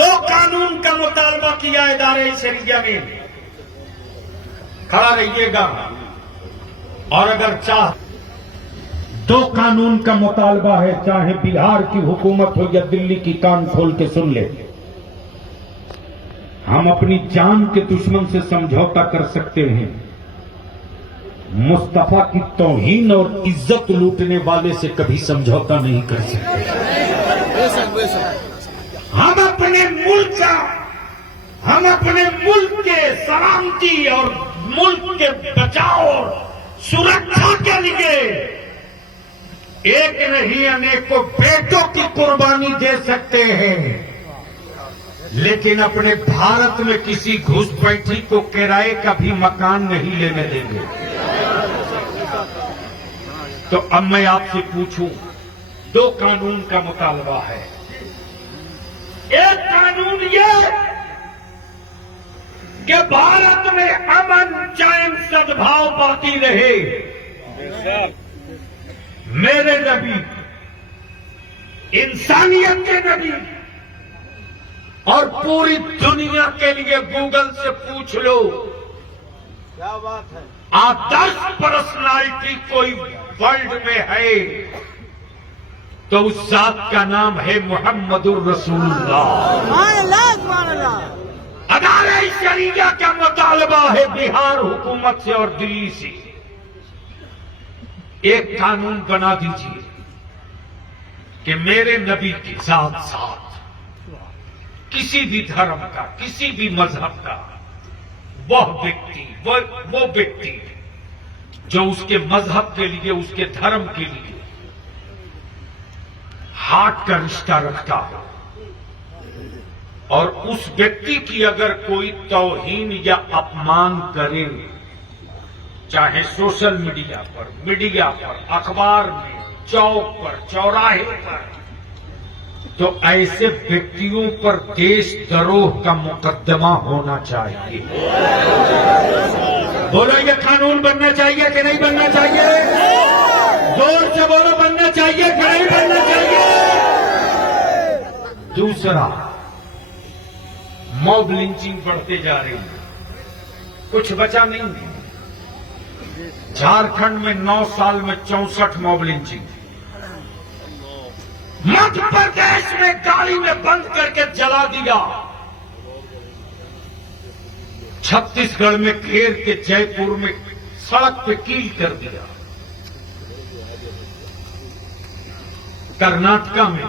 दो कानून का मुतालबा किया इदारे शरिया ने, खड़ा रहिएगा। और अगर दो कानून का मुतालबा है, चाहे बिहार की हुकूमत हो या दिल्ली की, कान खोल के सुन ले। हम अपनी जान के दुश्मन से समझौता कर सकते हैं, मुस्तफा की तौहीन और इज्जत लूटने वाले से कभी समझौता नहीं कर सकते। हम अपने मुल्क के सलामती और मुल्क के बचाव और सुरक्षा के लिए एक नहीं अनेकों बेटों की कुर्बानी दे सकते हैं, लेकिन अपने भारत में किसी घुसपैठी को किराए का भी मकान नहीं लेने देंगे। तो अब मैं आपसे पूछूं, दो कानून का मुतालबा है। एक कानून ये कि भारत में अमन चैन सद्भाव बाकी रहे। मेरे नबी, इंसानियत के नबी, और पूरी दुनिया के लिए गूगल से पूछ लो, क्या बात है, आदर्श पर्सनालिटी कोई वर्ल्ड में है तो उस जात का नाम है मुहम्मदुर रसूलुल्लाह। अदारे शरिया का मुतालबा है बिहार हुकूमत से और दिल्ली से, एक कानून बना दीजिए कि मेरे नबी के साथ साथ किसी भी धर्म का, किसी भी मजहब का वो व्यक्ति जो उसके मजहब के लिए, उसके धर्म के लिए हार्ट का रिश्ता रखता हो, और उस व्यक्ति की अगर कोई तौहीन या अपमान करे, चाहे सोशल मीडिया पर, अखबार में, चौक पर, चौराहे पर, तो ऐसे व्यक्तियों पर देशद्रोह का मुकदमा होना चाहिए। बोलो, ये कानून बनना चाहिए कि नहीं बनना चाहिए? जोर से बोलो, बनना चाहिए कि नहीं बनना चाहिए? दूसरा, मॉब लिंचिंग बढ़ते जा रही है, कुछ बचा नहीं है। झारखंड में 9 साल में 64 मॉब लिंचिंग, मध्य प्रदेश में गाड़ी में बंद करके जला दिया, छत्तीसगढ़ में घेर के जयपुर में सड़क पे कील कर दिया, कर्नाटका में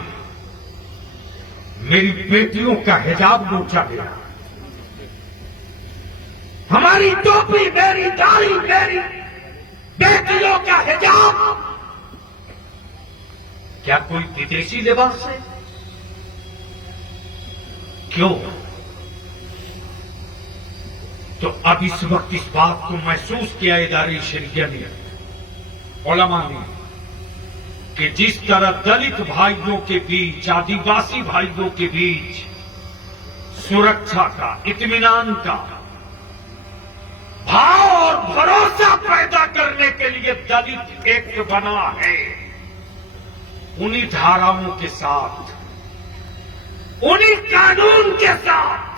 मेरी बेटियों का हिजाब नोचा गया, हमारी टोपी, मेरी दाढ़ी, मेरी बेटियों का हिजाब क्या कोई विदेशी लिबास है? क्यों? तो अब इस वक्त इस बात को महसूस किया इदारे शरिया ने, उलमा ने, कि जिस तरह दलित भाइयों के बीच, आदिवासी भाइयों के बीच सुरक्षा का, इत्मीनान का भाव और भरोसा पैदा करने के लिए दलित एक्ट बना है, उन्हीं धाराओं के साथ, उन्हीं कानून के साथ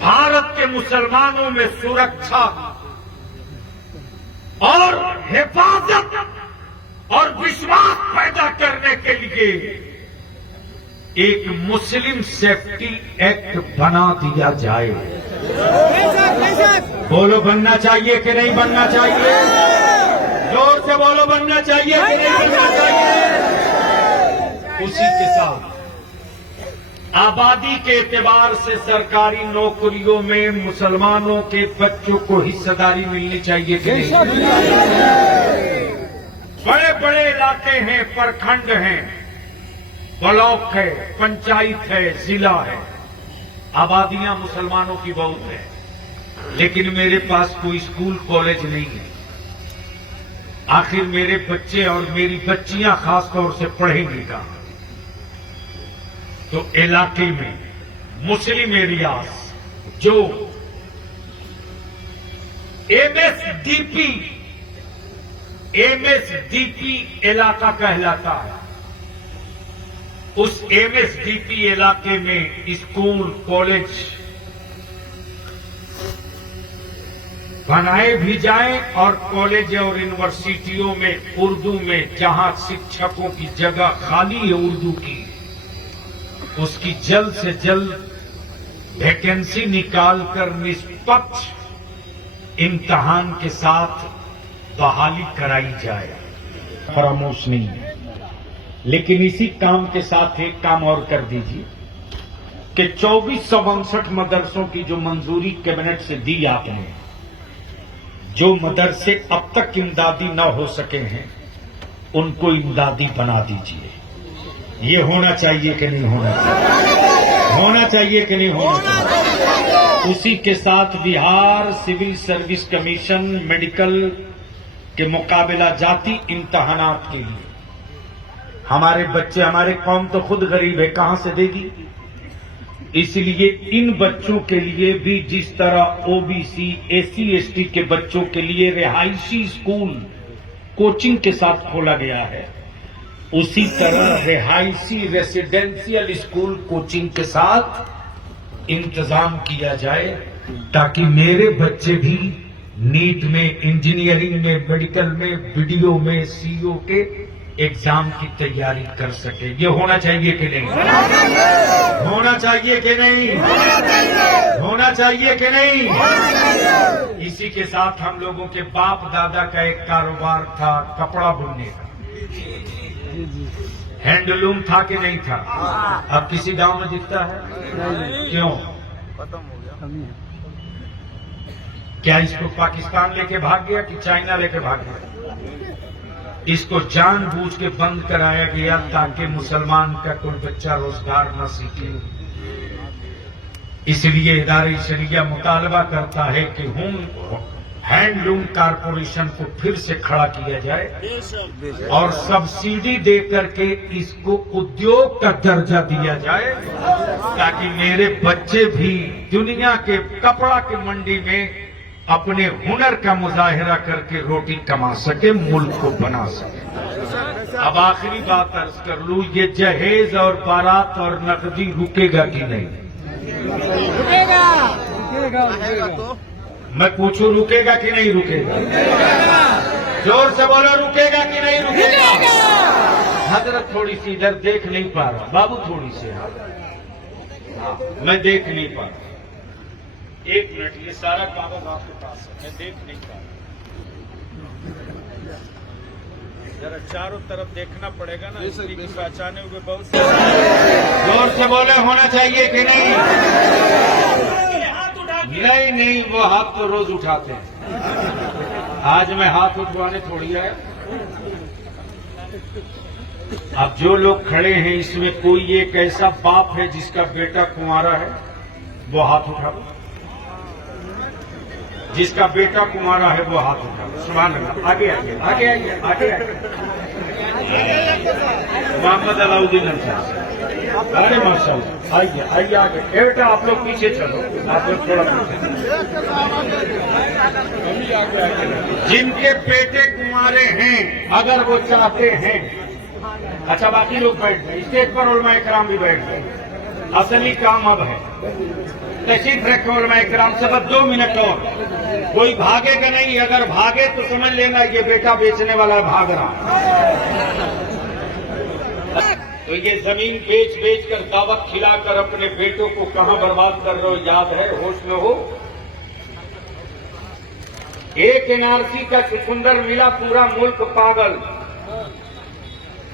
भारत के मुसलमानों में सुरक्षा और हिफाजत और विश्वास पैदा करने के लिए एक मुस्लिम सेफ्टी एक्ट बना दिया जाए। बोलो, बनना चाहिए कि नहीं बनना चाहिए? जोर से बोलो, बनना चाहिए कि नहीं बनना चाहिए? उसी के साथ आबादी के एतबार से सरकारी नौकरियों में मुसलमानों के बच्चों को हिस्सेदारी मिलनी चाहिए कि नहीं? बड़े बड़े इलाके हैं, प्रखंड हैं, ब्लॉक है, पंचायत है, जिला है, आबादियां मुसलमानों की बहुत है, लेकिन मेरे पास कोई स्कूल कॉलेज नहीं है। आखिर मेरे बच्चे और मेरी बच्चियां खासतौर से पढ़ेंगी कहां? तो इलाके में मुस्लिम एरियाज जो एमएसडीपी इलाका कहलाता है, उस एमएसडीपी इलाके में स्कूल कॉलेज बनाए भी जाएं और कॉलेज और यूनिवर्सिटियों में उर्दू में जहां शिक्षकों की जगह खाली है उर्दू की, उसकी जल्द से जल्द वैकेंसी निकालकर निष्पक्ष इम्तिहान के साथ बहाली कराई जाए। फरामोश नहीं है, लेकिन इसी काम के साथ एक काम और कर दीजिए कि 2459 मदरसों की जो मंजूरी कैबिनेट से दी आपने, जो मदरसे अब तक इमदादी न हो सके हैं उनको इमदादी बना दीजिए। ये होना चाहिए कि नहीं होना चाहिए? होना चाहिए कि नहीं होना चाहिए? उसी के साथ Bihar civil service commission medical के मुकाबला जाती इम्तहानात के लिए हमारे बच्चे, हमारे कौम तो खुद गरीब है, कहां से देगी? इसलिए इन बच्चों के लिए भी जिस तरह ओबीसी एससी एसटी के बच्चों के लिए रिहायशी स्कूल कोचिंग के साथ खोला गया है, उसी तरह रिहायशी रेसिडेंशियल स्कूल कोचिंग के साथ इंतजाम किया जाए ताकि मेरे बच्चे भी नीट में, इंजीनियरिंग में, मेडिकल में, वीडियो में, सीईओ के एग्जाम की तैयारी कर सके। ये होना चाहिए कि नहीं? होना चाहिए कि नहीं? होना चाहिए कि नहीं? इसी के साथ हम लोगों के बाप दादा का एक कारोबार था कपड़ा बुनने का, हैंडलूम था कि नहीं था? अब किसी गांव में दिखता है? क्यों? खत्म हो गया। क्या इसको पाकिस्तान लेके भाग गया कि चाइना लेके भाग गया? इसको जानबूझ के बंद कराया गया ताकि मुसलमान का कोई बच्चा रोजगार न सीखे। इसलिए इदारे शरिया मुतालबा करता है कि हैंडलूम कारपोरेशन को फिर से खड़ा किया जाए और सब्सिडी दे करके इसको उद्योग का दर्जा दिया जाए ताकि मेरे बच्चे भी दुनिया के कपड़ा की मंडी में अपने हुनर का मुजाहिरा करके रोटी कमा सके, मुल्क को बना सके। अब आखिरी बात अर्ज कर लूं, ये जहेज और बारात और नकदी रुकेगा कि नहीं? रुकेगा तो मैं पूछूं रुकेगा कि नहीं रुकेगा? जोर से बोलो, रुकेगा कि नहीं रुकेगा? हजरत थोड़ी सी इधर देख नहीं पा रहा, बाबू थोड़ी सी हाँ, मैं देख नहीं पा रहा। एक मिनट, ये सारा कागज आपके पास है, मैं देख नहीं पा रहा। जरा चारों तरफ देखना पड़ेगा ना, इसलिए पहचाने हुए बहुत जोर से बोले, होना चाहिए कि नहीं? नहीं नहीं, वो हाथ तो रोज उठाते हैं, आज मैं हाथ उठवाने थोड़ी आया। अब जो लोग खड़े हैं इसमें कोई एक ऐसा बाप है जिसका बेटा कुंवारा है, वो हाथ उठाओ। जिसका बेटा कुंवारा है वो हाथ उठाओ। सुभान अल्लाह। आगे आगे आगे आगे आगे आगे। मोहम्मद अलाउद्दीन अंसारी। अरे माशाल्लाह, आइए आइए आगे। बेटा आप लोग पीछे चलो, आप लोग थोड़ा पीछे। जिनके बेटे कुंवारे हैं, अगर वो चाहते हैं, अच्छा बाकी लोग बैठ गए, स्टेज पर उलमा इकराम भी बैठ गए। असली काम अब है, तशरीफ रखे उलमा इकराम से, बस 2 मिनट और। कोई भागेगा नहीं, अगर भागे तो समझ लेना ये बेटा बेचने वाला भाग रहा। तो ये जमीन बेच बेच कर दावत खिलाकर अपने बेटों को कहां बर्बाद कर रहे हो, याद है, होश में हो। एक एनआरसी का चुकंदर मिला, पूरा मुल्क पागल,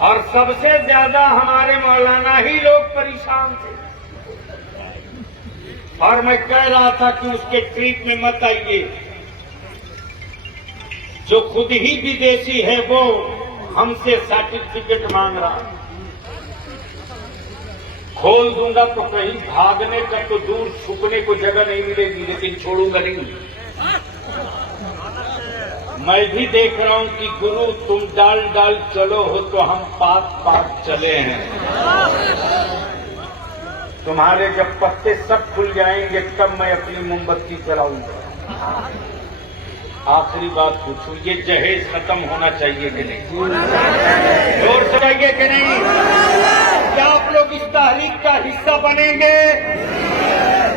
और सबसे ज्यादा हमारे मौलाना ही लोग परेशान थे। और मैं कह रहा था कि उसके ट्रीट में मत आइए, जो खुद ही विदेशी है वो हमसे सर्टिफिकेट मांग रहा है। खोल दूंगा तो कहीं भागने का तो दूर, छुपने को जगह नहीं मिलेगी, लेकिन छोड़ूंगा नहीं। मैं भी देख रहा हूं कि गुरु तुम डाल डाल चलो हो तो हम पात पात चले हैं। तुम्हारे जब पत्ते सब खुल जाएंगे तब मैं अपनी मोमबत्ती जलाऊंगा। आखिरी बात पूछूं, ये जहेज खत्म होना चाहिए कि नहीं? जोर से चाहिए कि नहीं? क्या आप लोग इस तहरीक का हिस्सा बनेंगे?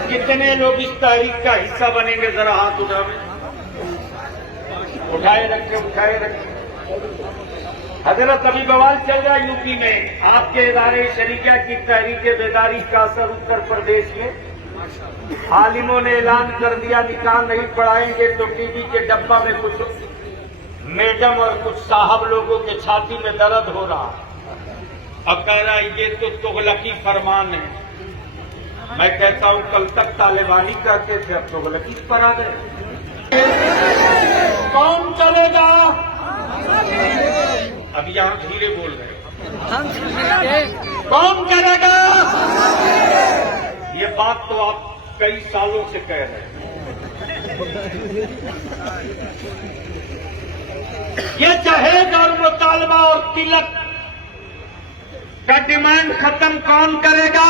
कितने लोग इस तहरीक का हिस्सा बनेंगे? जरा हाथ उठाए रखें। हजरत अभी बवाल चल रहा है यूपी में। आपके इदारे शरीका की तहरीक बेदारी का असर उत्तर प्रदेश में। आलिमों ने ऐलान कर दिया निकाह नहीं पढ़ाएंगे तो टीवी के डब्बा में कुछ मैडम और कुछ साहब लोगों के छाती में दर्द हो रहा। अब कह रहा है ये तो तुगलकी फरमान है। मैं कहता हूं कल तक तालिबानी करते थे, अब तुगलकी पर आ गए। कौन करेगा? अब यहां धीरे बोल रहे। कौन करेगा? ये बात तो आप कई सालों से कह रहे हैं। ये जहेज और मुतालबा और तिलक का डिमांड खत्म कौन करेगा?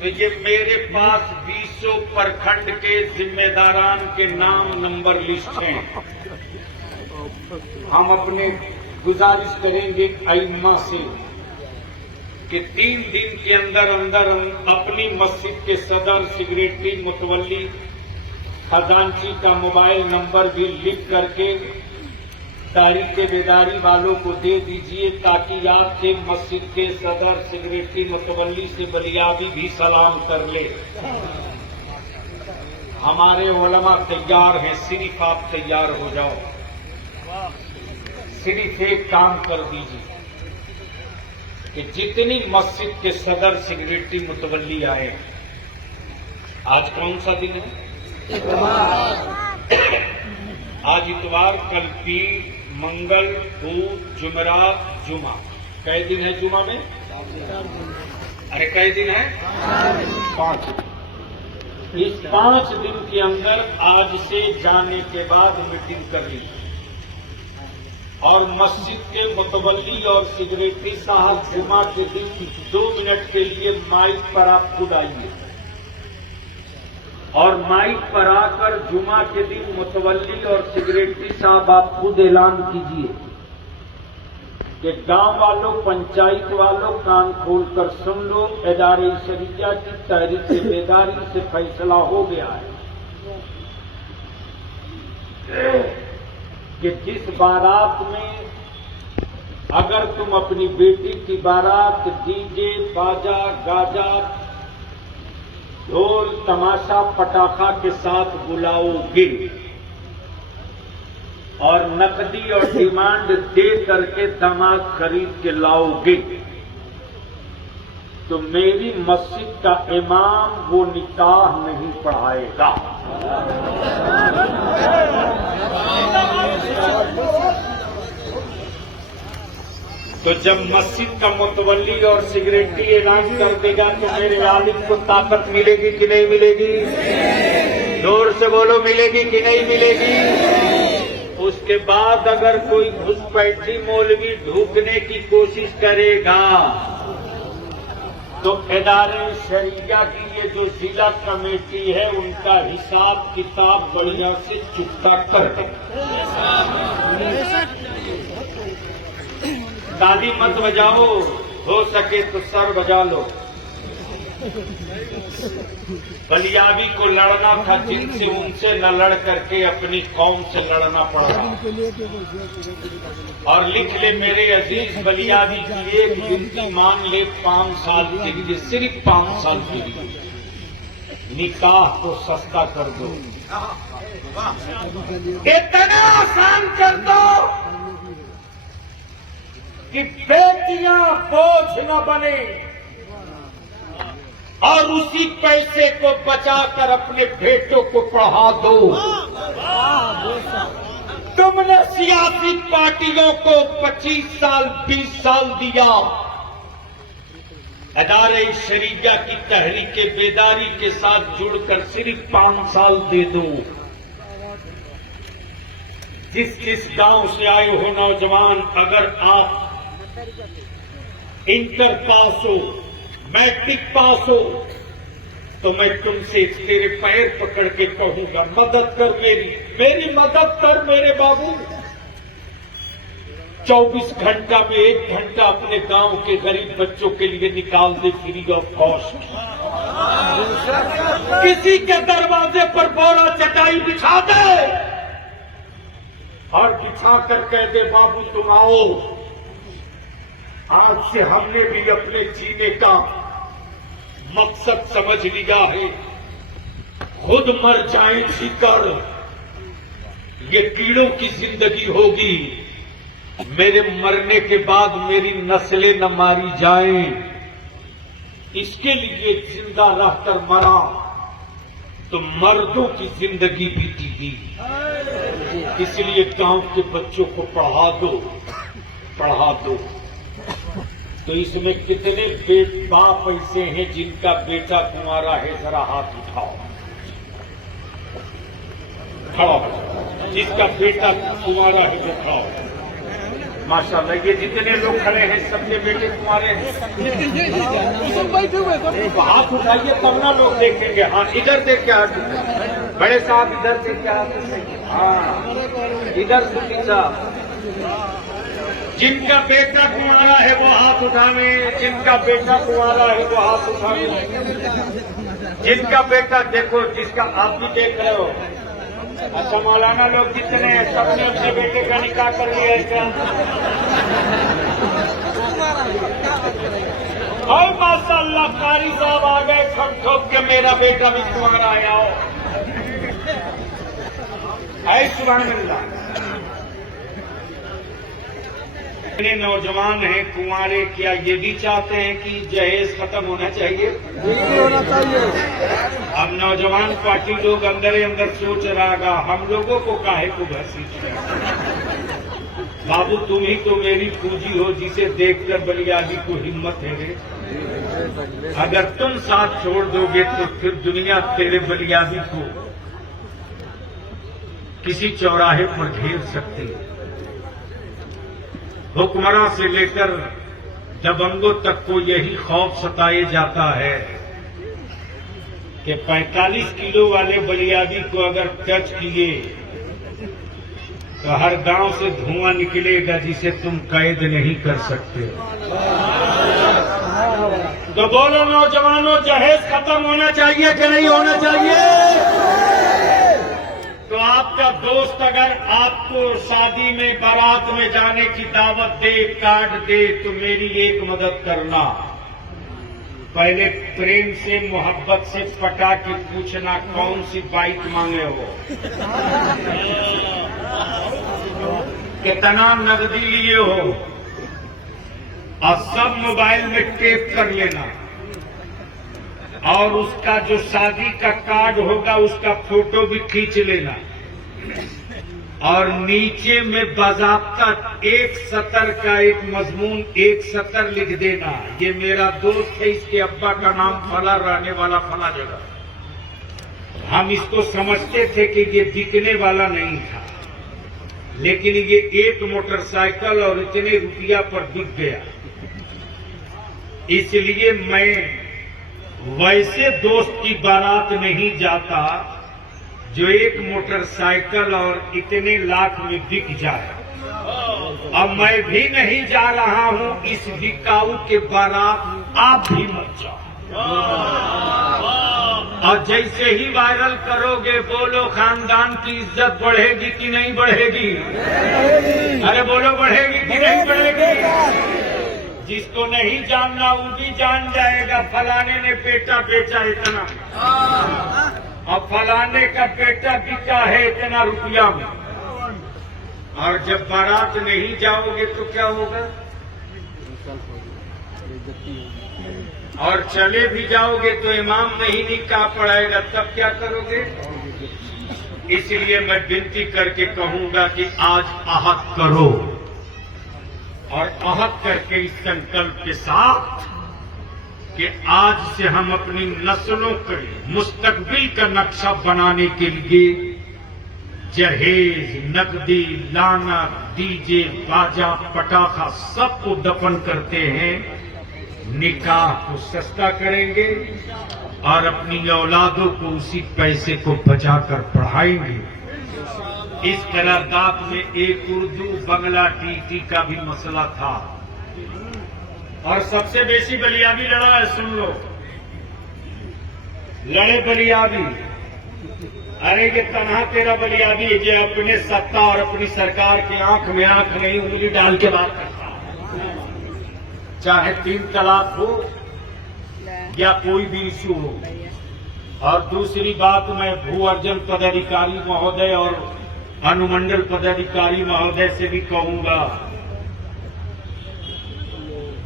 तो ये मेरे पास 20 प्रखंड के जिम्मेदारान के नाम नंबर लिस्ट हैं। हम अपने गुजारिश करेंगे अइम्मा से कि 3 दिन के अंदर अपनी मस्जिद के सदर, सेक्रेटरी, मुतवल्ली, खजांची का मोबाइल नंबर भी लिख करके तहरीक बेदारी वालों को दे दीजिए ताकि आपके मस्जिद के सदर, सेक्रेटरी, मुतवल्ली से बलियाबी भी सलाम कर ले। हमारे उलमा तैयार हैं, सिर्फ आप तैयार हो जाओ। सिर्फ एक काम कर दीजिए कि जितनी मस्जिद के सदर, सेक्रेटरी, मुतवल्ली आए। आज कौन सा दिन है? आज इतवार, कल पीर, मंगल, बुध, जुमेरात, जुमा। कई दिन है जुमा में? अरे कई दिन है? 5। इस 5 दिन के अंदर आज से जाने के बाद मीटिंग कर ली और मस्जिद के मुतवल्ली और सेक्रेटरी साहब जुमा के दिन 2 मिनट के लिए माइक पर आप खुद आइए और माइक पर आकर जुमा के दिन मुतवल्ली और सेक्रेटरी साहब आप खुद ऐलान कीजिए कि गांव वालों, पंचायत वालों, कान खोलकर सुन लो, इदारे शरीया की तहरीक बेदारी से फैसला हो गया है कि जिस बारात में अगर तुम अपनी बेटी की बारात डीजे, बाजा, गाजा, ढोल, तमाशा, पटाखा के साथ बुलाओगे और नकदी और डिमांड दे करके दामाद खरीद के लाओगे तो मेरी मस्जिद का इमाम वो निकाह नहीं पढ़ाएगा। तो जब मस्जिद का मुतवल्ली और सेक्रेटरी ऐलान कर देगा तो मेरे वालिद को ताकत मिलेगी कि नहीं मिलेगी? जोर से बोलो, मिलेगी कि नहीं मिलेगी? उसके बाद अगर कोई घुसपैठी मौलवी ढूंढने की कोशिश करेगा तो इदारे शरीया की ये जो जिला कमेटी है उनका हिसाब किताब बढ़िया से चुकता कर दे। ताली मत बजाओ, हो सके तो सर बजा लो। बलियाबी को लड़ना था जिनसे, उनसे न लड़ करके अपनी कौम से लड़ना पड़ा। और लिख ले मेरे अजीज बलियाबी की एक गिनती मान ले 5 साल के लिए, सिर्फ 5 साल के लिए निकाह को सस्ता कर दो, इतना आसान कर दो कि बेटियां बोझ न बने और उसी पैसे को बचाकर अपने बेटों को पढ़ा दो। तुमने सियासी पार्टियों को 25 साल 20 साल दिया, इदारे शरीया की तहरीक बेदारी के साथ जुड़कर सिर्फ 5 साल दे दो। जिस जिस गांव से आए हो नौजवान, अगर आप इंटर पास हो, मैट्रिक पास हो, तो मैं तुमसे तेरे पैर पकड़ के कहूंगा मदद कर, मेरी मदद कर मेरे बाबू। 24 घंटा में 1 घंटा अपने गांव के गरीब बच्चों के लिए निकाल दे फ्री ऑफ कॉस्ट। किसी के दरवाजे पर बोरा चटाई बिछा दे और बिछा कर कह दे बाबू तुम आओ, आज से हमने भी अपने जीने का मकसद समझ लिया है, खुद मर जाएं जीकर, ये कीड़ों की जिंदगी होगी, मेरे मरने के बाद मेरी नस्लें न मारी जाएं, इसके लिए जिंदा रहकर मरा तो मर्दों की जिंदगी बीतेगी, इसलिए गांव के बच्चों को पढ़ा दो। तो इसमें कितने बाप ऐसे हैं जिनका बेटा कुंवारा है, जरा हाथ उठाओ, खड़ा हो, जिसका बेटा कुंवारा है वो खड़ा हो। माशाल्लाह, ये जितने लोग खड़े हैं सबके बेटे कुंवारे हैं। हाथ उठाइए तब ना लोग देखेंगे। हाँ, इधर देख के हाथ उठाइए, बड़े साहब इधर देख के हाथ उठाइए। हाँ, इधर सुनी साहब, जिनका बेटा कुंवारा है वो हाथ उठावे, जिनका बेटा कुंवारा है वो हाथ उठावे, जिनका बेटा देखो, जिसका आप भी देख रहे हो। अच्छा, मौलाना लोग जितने हैं सबने अपने बेटे का निकाह कर लिया है क्या? और माशाअल्लाह कारी साहब आ गए खम ठोक के, मेरा बेटा भी कुंवारा है, आओ। ऐ सुभान अल्लाह। इतने नौजवान हैं कुंवारे, क्या ये भी चाहते हैं कि जहेज खत्म होना चाहिए? होना चाहिए। अब नौजवान पार्टी लोग अंदर सोच रहा, हम लोगों को काहे को घसीट रहे? बाबू तुम ही तो मेरी पूंजी हो, जिसे देखकर बलियादी को हिम्मत है रे। अगर तुम साथ छोड़ दोगे तो फिर दुनिया तेरे बलियादी को किसी चौराहे पर घेर सकती है। हुक्मरान से लेकर दबंगों तक को यही खौफ सताए जाता है कि 45 किलो वाले बलियादी को अगर टच किए तो हर गांव से धुआं निकलेगा जिसे तुम कैद नहीं कर सकते। तो बोलो नौजवानों, जहेज खत्म होना चाहिए कि नहीं होना चाहिए? तो आपका दोस्त अगर आपको शादी में बारात में जाने की दावत दे, कार्ड दे, तो मेरी एक मदद करना, पहले प्रेम से मोहब्बत से पटा के पूछना कौन सी बाइक मांगे हो, कितना नकदी लिए हो, और सब मोबाइल में टेप कर लेना, और उसका जो शादी का कार्ड होगा उसका फोटो भी खींच लेना, और नीचे में बाज़ाब्ता एक सतर का एक मजमून, एक सतर लिख देना, ये मेरा दोस्त है, इसके अब्बा का नाम फला, रहने वाला फला जगह। हम इसको समझते थे कि ये बिकने वाला नहीं था, लेकिन ये एक मोटरसाइकिल और इतने रुपया पर बिक गया। इसलिए मैं वैसे दोस्त की बारात नहीं जाता जो एक मोटरसाइकिल और इतने लाख में बिक जाए। अब मैं भी नहीं जा रहा हूं इस बिकाऊ के बारात, आप भी मत जाओ। और जैसे ही वायरल करोगे, बोलो खानदान की इज्जत बढ़ेगी कि नहीं बढ़ेगी? अरे बोलो, बढ़ेगी कि नहीं बढ़ेगी? जिसको नहीं जानना वो भी जान जाएगा, फलाने ने बेटा बेचा इतना, और फलाने का बेटा बिका है इतना रुपया में। और जब बारात नहीं जाओगे तो क्या होगा? और चले भी जाओगे तो इमाम नहीं निकाह पढ़ाएगा, तब क्या करोगे? इसलिए मैं विनती करके कहूंगा कि आज आहत करो, और आहत करके इस संकल्प के साथ कि आज से हम अपनी नस्लों के मुस्तकबिल का नक्शा बनाने के लिए जहेज, नकदी, लानत, डीजे, बाजा, पटाखा सबको दफन करते हैं, निकाह को सस्ता करेंगे और अपनी औलादों को उसी पैसे को बचाकर पढ़ाएंगे। इस करारदाद में एक उर्दू बंगला टीटी का भी मसला था और सबसे बेसी बलियाबी लड़ा है। सुन लो, लड़े बलियाबी। अरे ये तनहा तेरा बलियाबी है जो अपने सत्ता और अपनी सरकार के आंख में आंख नहीं उंगली डाल के बात करता है। चाहे 3 तलाक हो या कोई भी इश्यू हो। और दूसरी बात, मैं भू अर्जन पदाधिकारी महोदय और अनुमंडल पदाधिकारी महोदय से भी कहूंगा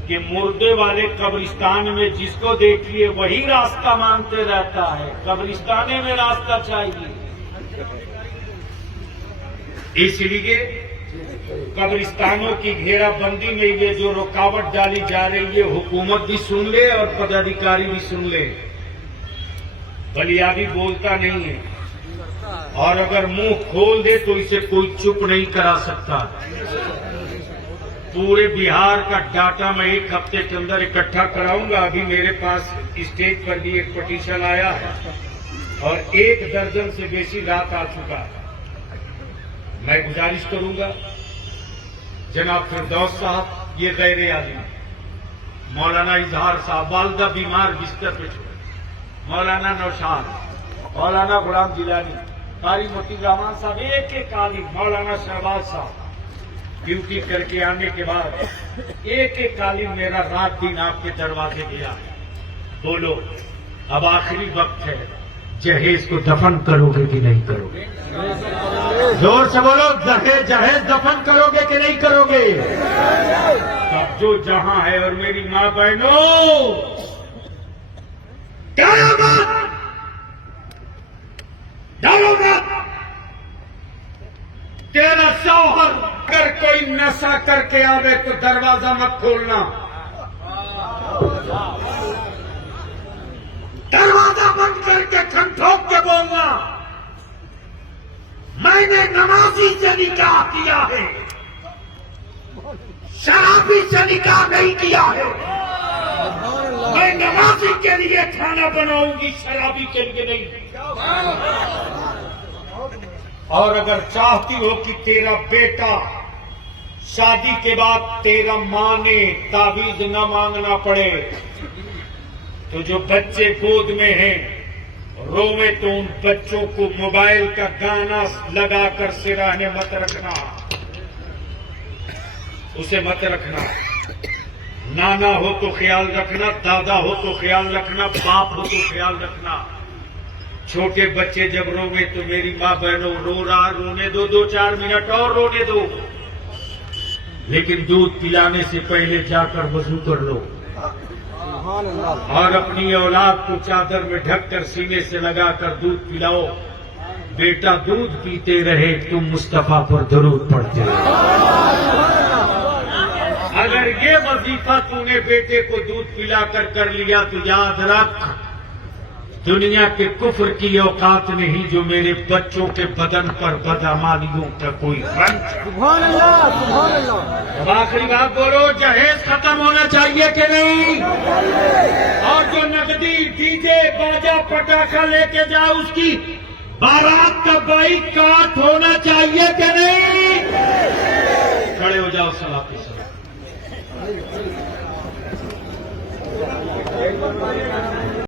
कि मुर्दे वाले कब्रिस्तान में जिसको देखिए वही रास्ता मांगते रहता है। कब्रिस्ताने में रास्ता चाहिए, इसलिए कब्रिस्तानों की घेराबंदी में ये जो रुकावट डाली जा रही है, हुकूमत भी सुन ले और पदाधिकारी भी सुन ले। बलियाबी बोलता नहीं है और अगर मुंह खोल दे तो इसे कोई चुप नहीं करा सकता। पूरे बिहार का डाटा मैं 1 हफ्ते के अंदर इकट्ठा कराऊंगा। अभी मेरे पास स्टेज पर भी एक पिटीशन आया है और 1 दर्जन से बेसी रात आ चुका है। मैं गुजारिश करूंगा जनाब फिरदौस साहब, ये गैर आलिम मौलाना इजहार साहब, वालदा बीमार बिस्तर पे छोड़े, मौलाना नौशाद, मौलाना गुलाम जिलानी, कारी मोती रहमान साहब, एक आलिम, मौलाना शहबाज साहब, ड्यूटी करके आने के बाद एक आलिम मेरा रात दिन आपके दरवाजे गया। बोलो, अब आखिरी वक्त है, जहेज को दफन करोगे कि नहीं करोगे? जोर से बोलो, जहेज दफन करोगे कि नहीं करोगे? अब जो जहां है और मेरी मां बहनों, डरो मत, डरो मत। तेरा शौहर अगर कोई नशा करके आवे तो दरवाजा मत खोलना, दरवाजा बंद करके ठंठोक के बोलना, मैंने नमाजी से निकाह किया है, शराबी से निकाह नहीं किया है। मैं नमाजी के लिए खाना बनाऊंगी, शराबी के लिए नहीं। और अगर चाहती हो कि तेरा बेटा शादी के बाद तेरा मां ने ताबीज न मांगना पड़े, तो जो बच्चे गोद में हैं रोवे तो उन बच्चों को मोबाइल का गाना लगाकर सिरहाने मत रखना, उसे मत रखना। नाना हो तो ख्याल रखना, दादा हो तो ख्याल रखना, बाप हो तो ख्याल रखना। छोटे बच्चे जब रोवे तो मेरी मां बहनों, रो रहा रोने दो, 2-4 मिनट और रोने दो, लेकिन दूध पिलाने से पहले जाकर वजू कर लो और अपनी औलाद को चादर में ढककर सीने से लगाकर दूध पिलाओ। बेटा दूध पीते रहे, तुम मुस्तफा पर दरूद पढ़ते रहे। अगर ये वजीफा तूने बेटे को दूध पिलाकर कर लिया तो याद रख, दुनिया के कुफ्र की औकात नहीं जो मेरे बच्चों के बदन पर बदअमालियों का कोई रंग। सुभान अल्लाह, सुभान अल्लाह। अब आखिरी बात बोलो, जहेज खत्म होना चाहिए कि नहीं? और जो नकदी डीजे बाजा पटाखा लेके जाओ उसकी बारात का बाइकाट होना चाहिए कि नहीं? खड़े हो जाओ सलाह के साथ।